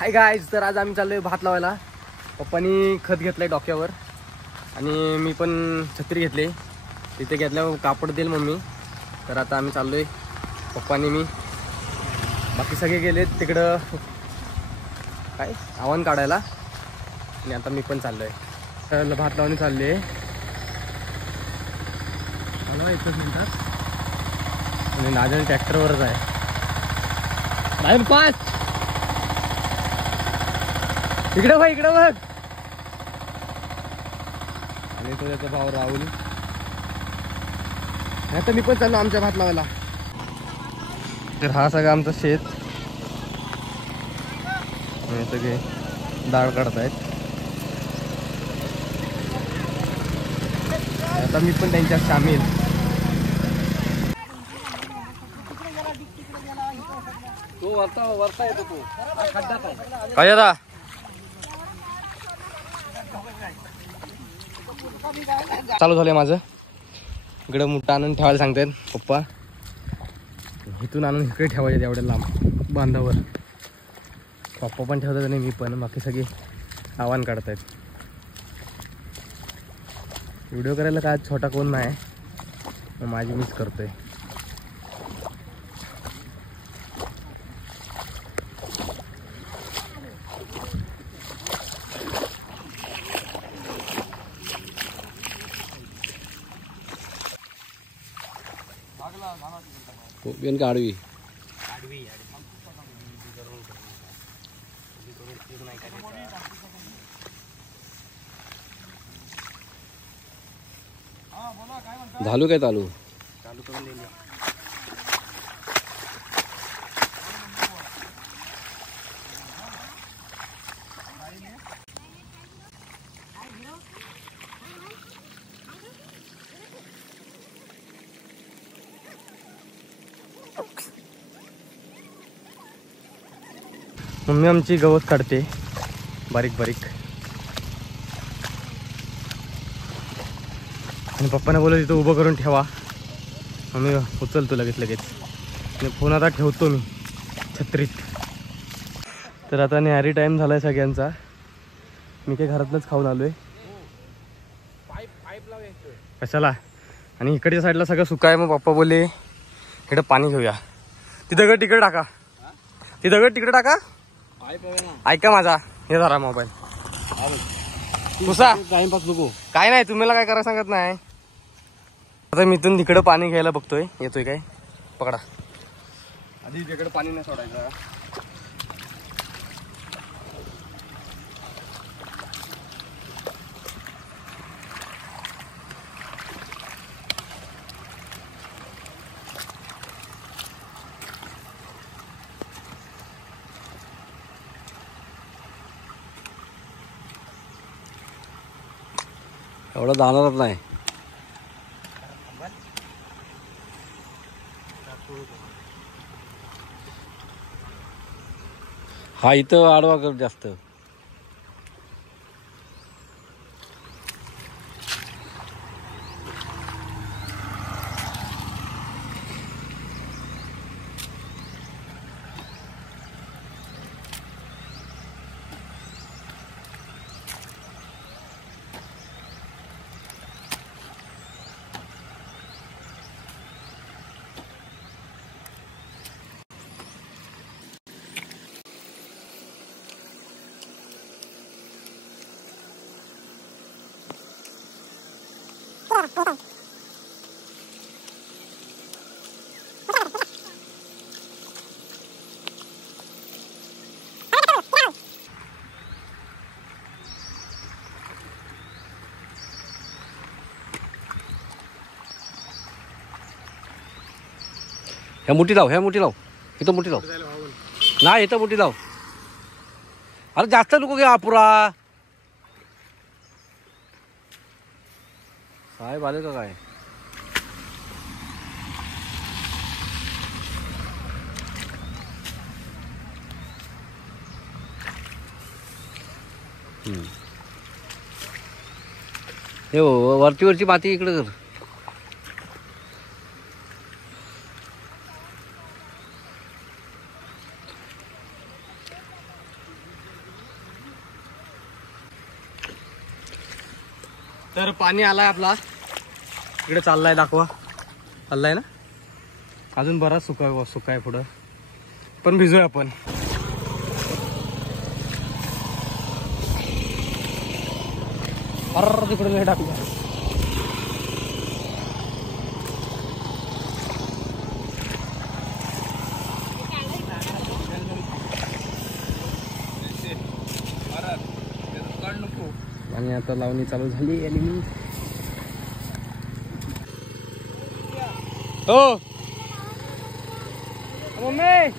Hi guys, तर आज आम्ही चाललोय भात लावायला. पप्पानी खत घेतलंय डोक्यावर आणि मी पण छत्री घेतली. तिथे घेतल्यावर कापड देईल मम्मी. तर आता आम्ही चाललोय, पप्पानी मी, बाकी सगळे गेले तिकडं काय आव्हान काढायला. आणि आता मी पण चाललोय, तर भात लावणी चालले. मला 1 मिनिटात आणि नाजन ट्रॅक्टरवरच आहे. नाजन पाच इकडे बघ, इकडे बघ. आणि तो त्याचा भाऊ राहुल. आता मी पण चाललो आमच्या भात लावायला. तर हा सगळं आमचं शेत. सगळे डाळ काढतायत. आता मी पण त्यांच्यात सामील. तो वरता येतो तो खड्डा काय आता चालू झालंय माझं. इकडे मोठा आणून ठेवायला सांगतायत पप्पा. इथून आणून इकडे ठेवायचे एवढ्या लांब बांधावर. पप्पा पण ठेवतात आणि मी पण. बाकी सगळे आव्हान काढतायत. व्हिडिओ करायला काय छोटा कोण नाही, मग माझी मीच करतोय. आडवी झालू काय चालू चालू करून देईल. मम्मी आमची गवत काढते बारीक बारीक. आणि पप्पाने बोलत तिथं उभं करून ठेवा. मम्मी उचलतो लगेच. आणि फोन आता ठेवतो मी छत्रीत. तर आता न्याहारी टाईम झाला आहे सगळ्यांचा. मी काही घरातनंच खाऊन आलो आहे. कशाला? आणि इकडच्या साईडला सगळं सुका आहे. मग पप्पा बोलले इकडं पाणी घेऊया. ती दगड तिकडे टाका, ती दगड तिकडे टाका. ऐका माझा, हे धरा मोबाईल. तुसा टाइमपास नको. काय नाही, तुम्हाला काय करायला सांगत नाही. आता मी इथून तिकडं पाणी घ्यायला बघतोय. येतोय काय? पकडा. आधी तिकडे पाणी नाही सोडायचं. एवढा जाणारच नाही. हा इथं आडवा कर जास्त. ह्या मोठी लाव, ह्या मोठी लाव. इथं मोठी लाव. नाही इथं मोठी लाव. अरे जास्त नको घ्या पुरा. साहेब आले का काय? हे वरची माती इकडे कर. तर पाणी आलाय आपला, इकडे चाललाय, दाखवा. चाललाय ना, अजून बराच सुका आहे पुढं, पण भिजूया आपण. अरे तिकडे नाही टाकलं. आणि आता लावणी चालू झाली. आणि हो मम्मी,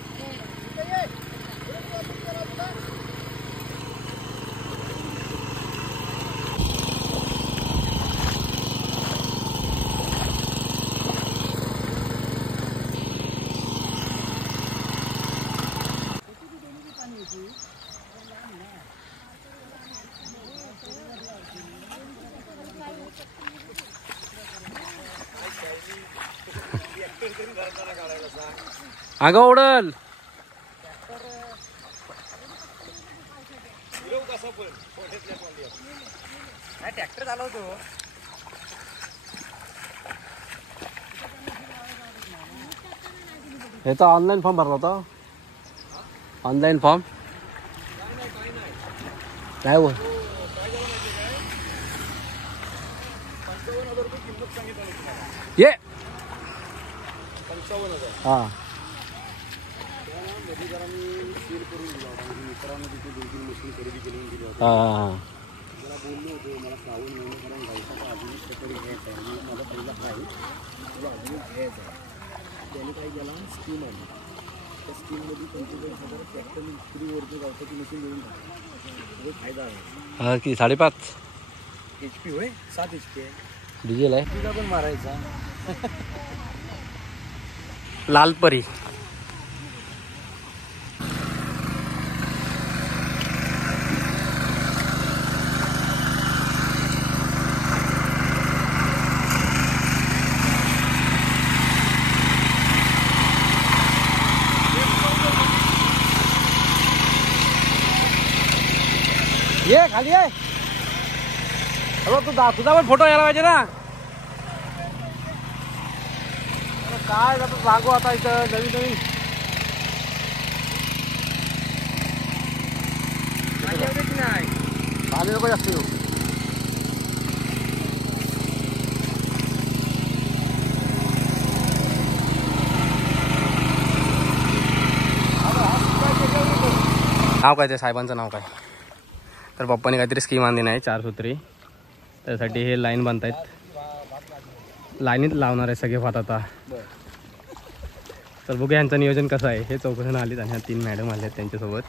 अगं ओढल. ट्रॅक्टर चालवतो. ह्याचा ऑनलाईन फॉर्म भरला होता. ऑनलाईन फॉर्म काय हो? ये हा त्यांनी काही गेला स्कीम आहे, त्या स्कीममध्ये 45,000 ट्रॅक्टर फ्रीवरती गावठाची मशीन देऊन टाकतो. फायदा आहे. हा की 5.5 HP होय, 7 HP आहे. डिझेल आहे. तुला पण मारायचा. लालपरी ये खाली आहे. तुझा पण फोटो यायला पाहिजे ना. काय जातो सांगू आता इथं नवीन नवीन. पाणी नको जास्त येऊ. नाव काय ते साहेबांचं नाव काय? तर पप्पाने काहीतरी स्कीम आणली नाही 4 सूत्री, त्यासाठी हे लाईन बांधतायत. लाईनीत लावणार आहे सगळे भात आता. तर बघूया यांचं नियोजन कसं आहे. हे 4 जण आलीत आणि ह्या 3 मॅडम आले आहेत त्यांच्यासोबत.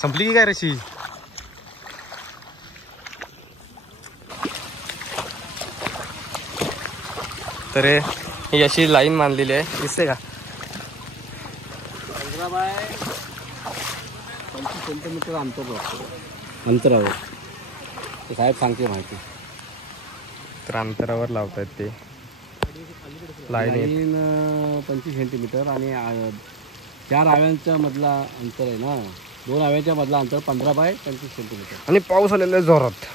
संपली की काय रशी? तर ही अशी लाईन बांधलेली आहे, दिसते का? 25 सेंटीमीटर अंतरावर साहेब सांगते माहिती. तर अंतरावर लावतात ते लाईन 25 सेंटीमीटर आणि 4 आव्यांच्या मधला अंतर आहे ना, 2 आव्यांच्या मधला अंतर 15 बाय 25 सेंटीमीटर. आणि पाऊस आलेला आहे जोरात.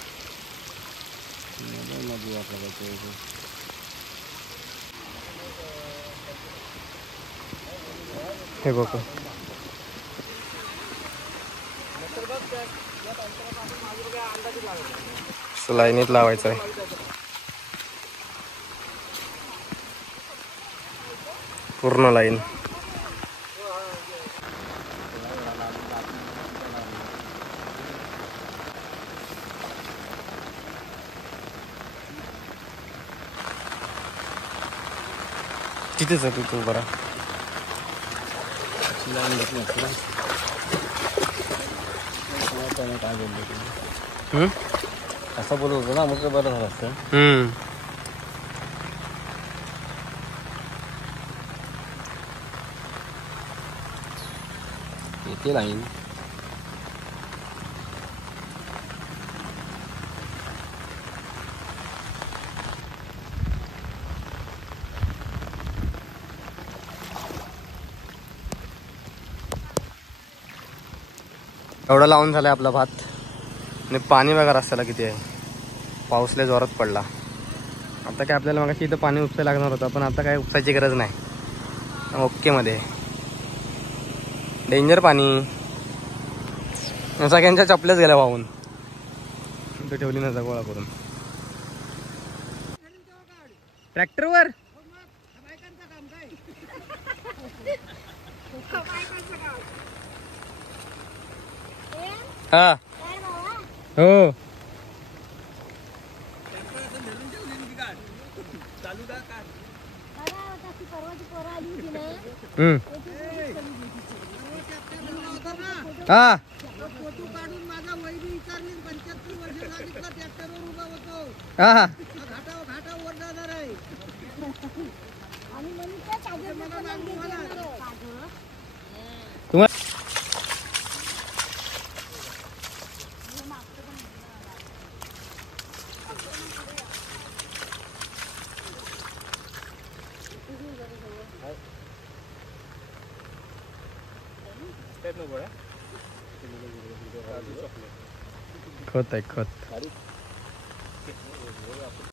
हे बघ लाईनीत लावायचं आहे. पूर्ण लाईन. तिथेच आहे तू बरा. काय बोललो असं बोलत होतं ना, मग बरं झालं असतं. येते लाईन. एवढा लावून झालाय आपला भात. आणि पाणी बघा रस्त्याला किती आहे. पाऊस लय जोरात पडला. आता काय आपल्याला मगाशी इथं पाणी उपसायला लागणार होतं, पण आता काय उपसायची गरज नाही. ओके मध्ये डेंजर पाणी. सगळ्यांच्या चपल्याच गेल्या वाहून. इथं ठेवली ना गोळा करून ट्रॅक्टरवर. हा हो हा हा तुम्हाला खत आहे खत.